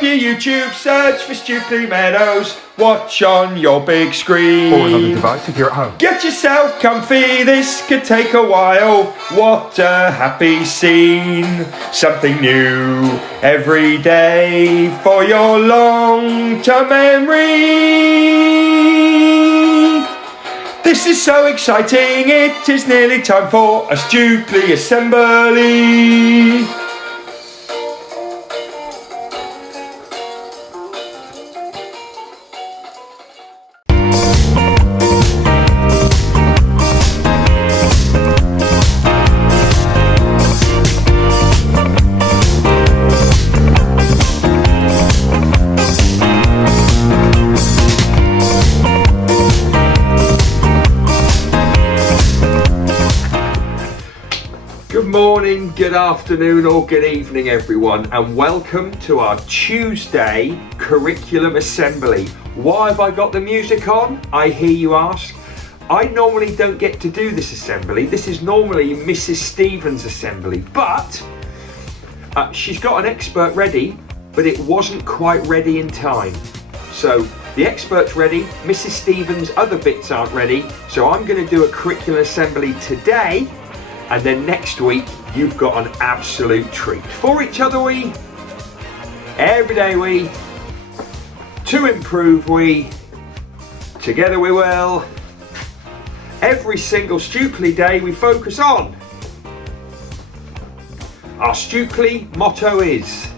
up your YouTube, search for Stukeley Meadows, watch on your big screen. Or another device if you're at home. Get yourself comfy, this could take a while. What a happy scene. Something new every day for your long-term memory. This is so exciting, it is nearly time for a Stukeley assembly. Good morning, good afternoon or good evening everyone, and welcome to our Tuesday curriculum assembly. Why have I got the music on, I hear you ask? I normally don't get to do this assembly. This is normally Mrs. Stevens' assembly, but she's got an expert ready, but it wasn't quite ready in time. So the expert's ready, Mrs. Stevens' other bits aren't ready, so I'm going to do a curriculum assembly today. And then next week, you've got an absolute treat. For each other we, every day we, to improve we, together we will. Every single Stukeley day we focus on. Our Stukeley motto is,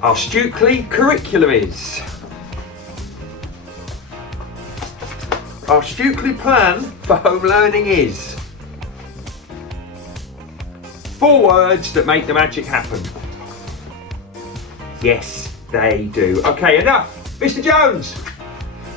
our Stukeley curriculum is, our Stukeley plan for home learning is 4 words that make the magic happen. Yes, they do. Okay, enough. Mr. Jones.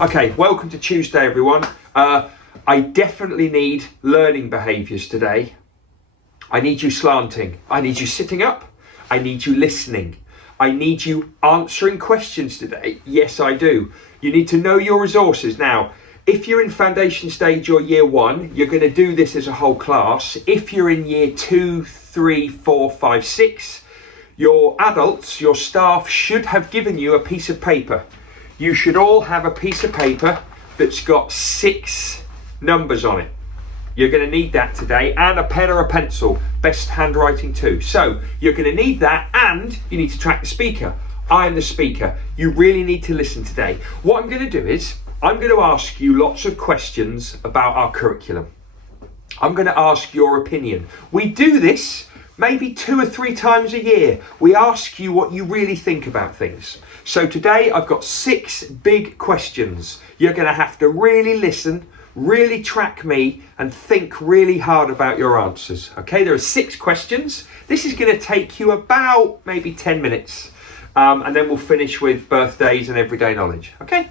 Okay, welcome to Tuesday, everyone. I definitely need learning behaviours today. I need you slanting. I need you sitting up. I need you listening. I need you answering questions today. Yes, I do. You need to know your resources. Now, if you're in foundation stage or year 1, you're going to do this as a whole class. If you're in year 2, 3, 4, 5, 6, your adults, your staff should have given you a piece of paper. You should all have a piece of paper that's got 6 numbers on it. You're going to need that today, and a pen or a pencil, best handwriting too. So you're going to need that, and you need to track the speaker. I am the speaker. You really need to listen today. What I'm going to do is, I'm going to ask you lots of questions about our curriculum. I'm going to ask your opinion. We do this maybe 2 or 3 times a year. We ask you what you really think about things. So today I've got 6 big questions. You're going to have to really listen, really track me, and think really hard about your answers. Okay, there are 6 questions. This is going to take you about maybe 10 minutes. And then we'll finish with birthdays and everyday knowledge. Okay,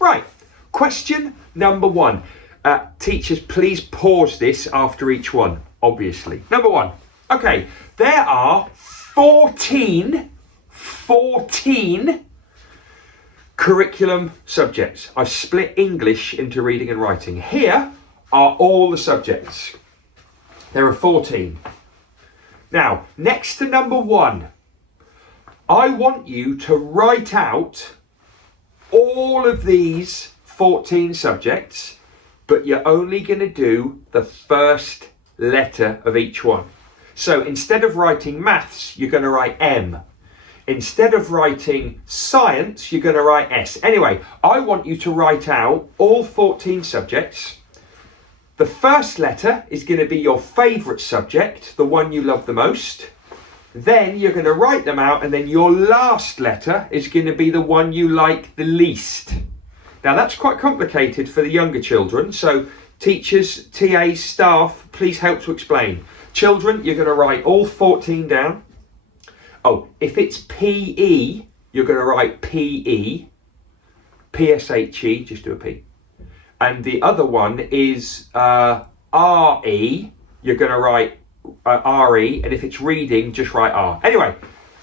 right. Question number 1. Teachers, please pause this after each one, obviously. Number 1. Okay, there are 14 curriculum subjects. I've split English into reading and writing. Here are all the subjects. There are 14. Now, next to number 1, I want you to write out all of these 14 subjects, but you're only going to do the first letter of each one. So instead of writing maths, you're going to write M. Instead of writing science, you're going to write S. Anyway, I want you to write out all 14 subjects. The first letter is going to be your favourite subject, the one you love the most. Then you're going to write them out, and then your last letter is going to be the one you like the least. Now that's quite complicated for the younger children, so teachers, TAs, staff, please help to explain. Children, you're going to write all 14 down. Oh, if it's PE, you're going to write PE, PSHE, just do a P. And the other one is RE, you're going to write RE, and if it's reading, just write R. Anyway,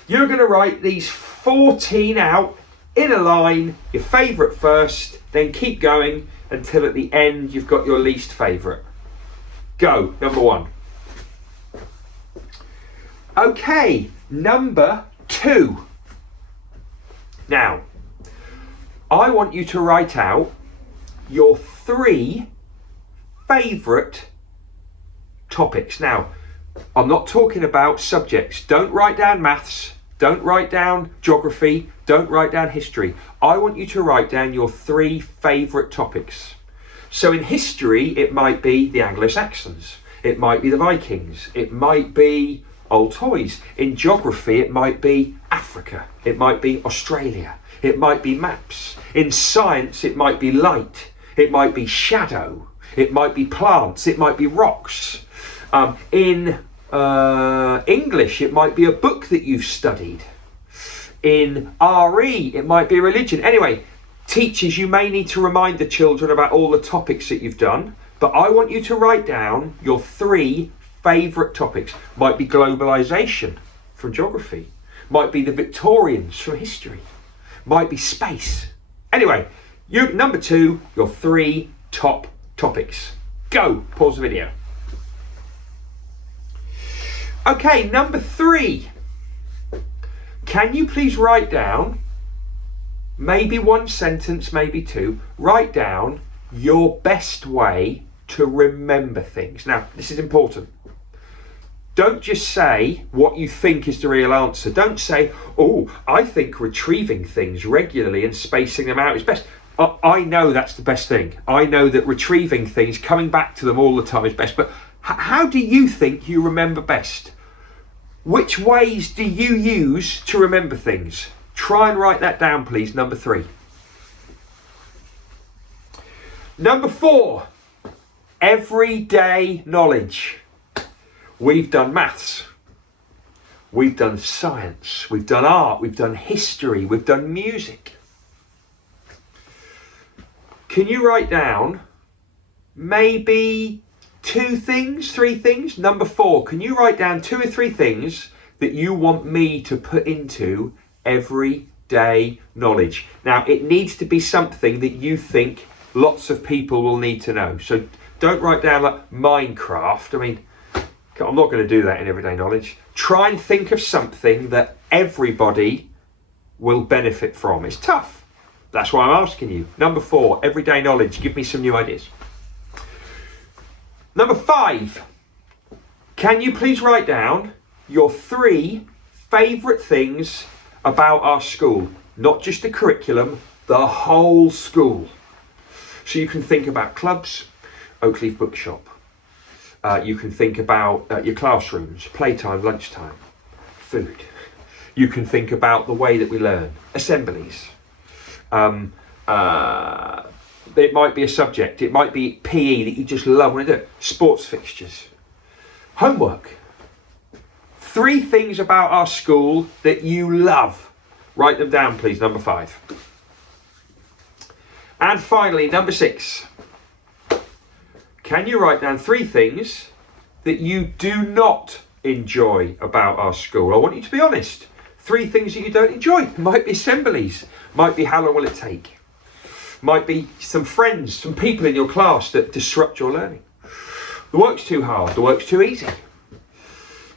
you're going to write these 14 out in a line, your favourite first, then keep going until at the end you've got your least favourite. Go, number 1. Okay, number 2. Now, I want you to write out your 3 favourite topics. Now, I'm not talking about subjects. Don't write down maths, don't write down geography, don't write down history. I want you to write down your 3 favourite topics. So in history, it might be the Anglo-Saxons, it might be the Vikings, it might be old toys. In geography, it might be Africa, it might be Australia, it might be maps. In science, it might be light, it might be shadow, it might be plants, it might be rocks. In English, it might be a book that you've studied. In RE, it might be religion. Anyway, teachers, you may need to remind the children about all the topics that you've done, but I want you to write down your 3 favourite topics. Might be globalisation from geography, might be the Victorians from history, might be space. Anyway, number 2, your 3 top topics. Go, pause the video. Okay, number 3. Can you please write down, maybe 1 sentence, maybe 2, write down your best way to remember things. Now, this is important. Don't just say what you think is the real answer. Don't say, oh, I think retrieving things regularly and spacing them out is best. I know that's the best thing. I know that retrieving things, coming back to them all the time is best. But how do you think you remember best? Which ways do you use to remember things? Try and write that down, please, number 3. Number 4, everyday knowledge. We've done maths, we've done science, we've done art, we've done history, we've done music. Can you write down maybe 2 things, 3 things? Number 4, can you write down 2 or 3 things that you want me to put into everyday knowledge? Now, it needs to be something that you think lots of people will need to know. So don't write down like Minecraft. I mean, I'm not going to do that in everyday knowledge. Try and think of something that everybody will benefit from. It's tough. That's why I'm asking you. Number 4, everyday knowledge. Give me some new ideas. Number 5, can you please write down your 3 favourite things about our school? Not just the curriculum, the whole school. So you can think about clubs, Oakleaf Bookshop. You can think about your classrooms, playtime, lunchtime, food. You can think about the way that we learn, assemblies. It might be a subject, it might be PE that you just love when you do it. Sports fixtures. Homework. 3 things about our school that you love. Write them down, please, number 5. And finally, number 6. Can you write down 3 things that you do not enjoy about our school? I want you to be honest. 3 things that you don't enjoy. It might be assemblies. Might be how long will it take. Might be some friends, some people in your class that disrupt your learning. The work's too hard, the work's too easy.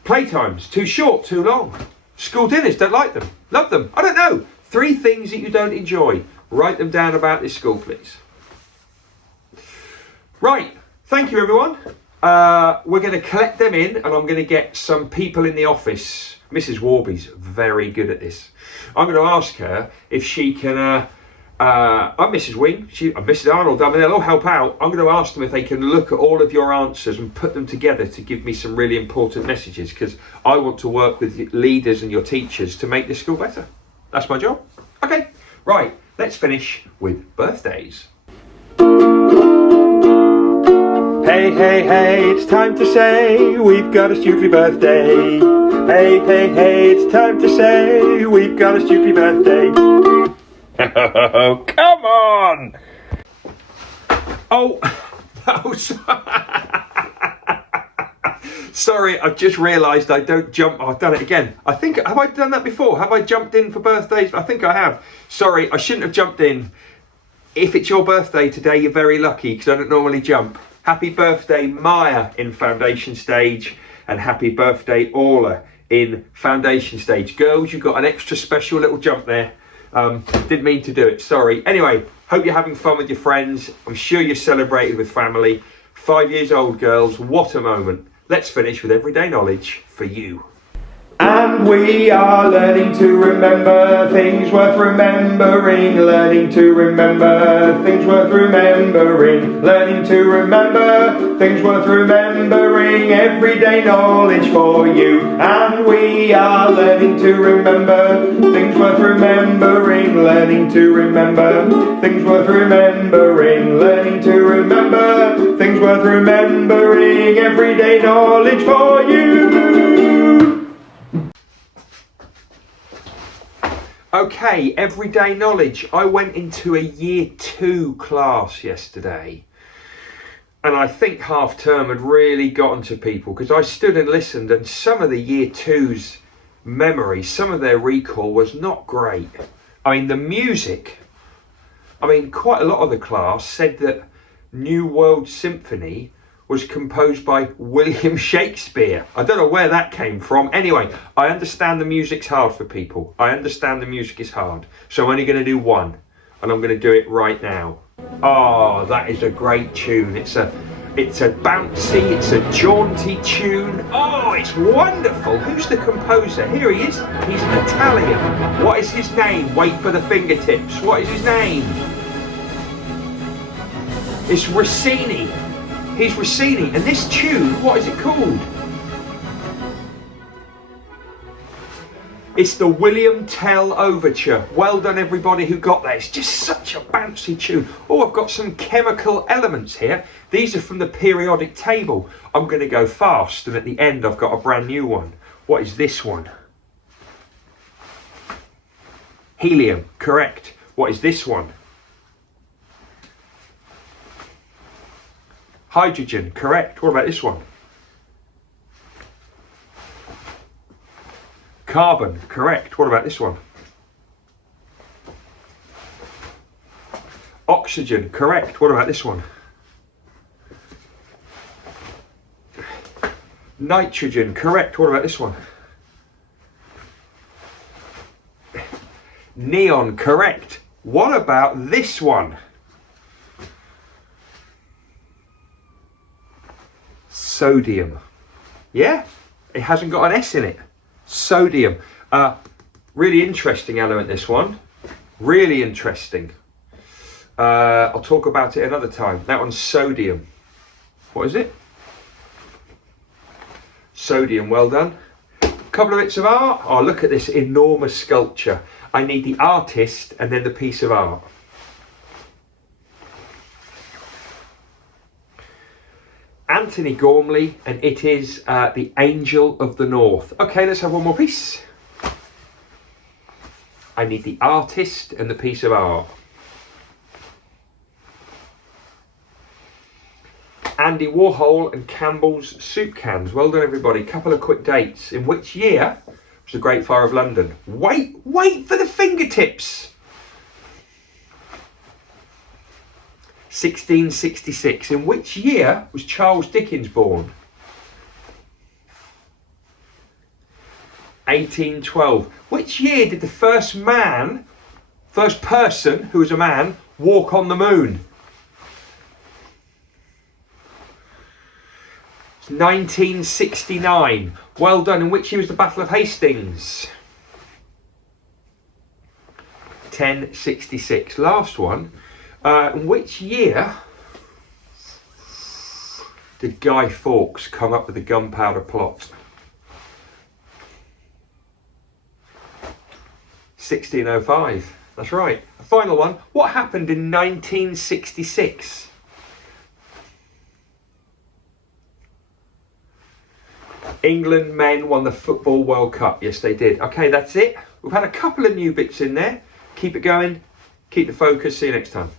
Playtime's too short, too long. School dinners, don't like them, love them. I don't know. 3 things that you don't enjoy. Write them down about this school, please. Right, thank you everyone. We're going to collect them in and I'm going to get some people in the office. Mrs. Warby's very good at this. I'm going to ask her if she can... I'm Mrs. Wing, I'm Mrs. Arnold, I mean, they'll all help out. I'm going to ask them if they can look at all of your answers and put them together to give me some really important messages, because I want to work with leaders and your teachers to make this school better. That's my job. Okay, right, let's finish with birthdays. Hey, hey, hey, it's time to say we've got a Stukeley birthday. Hey, hey, hey, it's time to say we've got a Stukeley birthday. Oh, come on! Oh, sorry, I've just realised I don't jump. Oh, I've done it again. I think, have I done that before? Have I jumped in for birthdays? I think I have. Sorry, I shouldn't have jumped in. If it's your birthday today, you're very lucky because I don't normally jump. Happy birthday, Maya in foundation stage, and happy birthday, Orla in foundation stage. Girls, you've got an extra special little jump there. Didn't mean to do it, sorry. Anyway, hope you're having fun with your friends. I'm sure you're celebrating with family. 5 years old, girls, what a moment. Let's finish with everyday knowledge for you. And we are learning to remember things worth remembering, learning to remember things worth remembering, learning to remember things worth remembering, everyday knowledge for you. And we are learning to remember things worth remembering, learning to remember things worth remembering, learning to remember things worth remembering, everyday knowledge for you. Okay, everyday knowledge. I went into a year 2 class yesterday, and I think half term had really gotten to people because I stood and listened, and some of the year 2's memory, some of their recall was not great. I mean, the music, quite a lot of the class said that New World Symphony was composed by William Shakespeare. I don't know where that came from. Anyway, I understand the music's hard for people. I understand the music is hard. So I'm only going to do one, and I'm going to do it right now. Oh, that is a great tune. It's a bouncy, it's a jaunty tune. Oh, it's wonderful. Who's the composer? Here he is. He's an Italian. What is his name? Wait for the fingertips. What is his name? It's Rossini. He's Rossini, and this tune, what is it called? It's the William Tell Overture. Well done, everybody who got that. It's just such a bouncy tune. Oh, I've got some chemical elements here. These are from the periodic table. I'm going to go fast, and at the end I've got a brand new one. What is this one? Helium, correct. What is this one? Hydrogen, correct. What about this one? Carbon, correct. What about this one? Oxygen, correct. What about this one? Nitrogen, correct. What about this one? Neon, correct. What about this one? Sodium. Yeah, it hasn't got an S in it. Sodium. Really interesting element, this one. Really interesting. I'll talk about it another time. That one's sodium. What is it? Sodium, well done. Couple of bits of art. Oh, look at this enormous sculpture. I need the artist and then the piece of art. Anthony Gormley, and it is the Angel of the North. Okay, let's have one more piece. I need the artist and the piece of art. Andy Warhol and Campbell's soup cans. Well done, everybody. Couple of quick dates. In which year was the Great Fire of London? Wait for the fingertips. 1666. In which year was Charles Dickens born? 1812. Which year did the first person who was a man, walk on the moon? 1969. Well done. In which year was the Battle of Hastings? 1066. Last one. In which year did Guy Fawkes come up with the gunpowder plot? 1605. That's right. A final one. What happened in 1966? England men won the Football World Cup. Yes, they did. Okay, that's it. We've had a couple of new bits in there. Keep it going. Keep the focus. See you next time.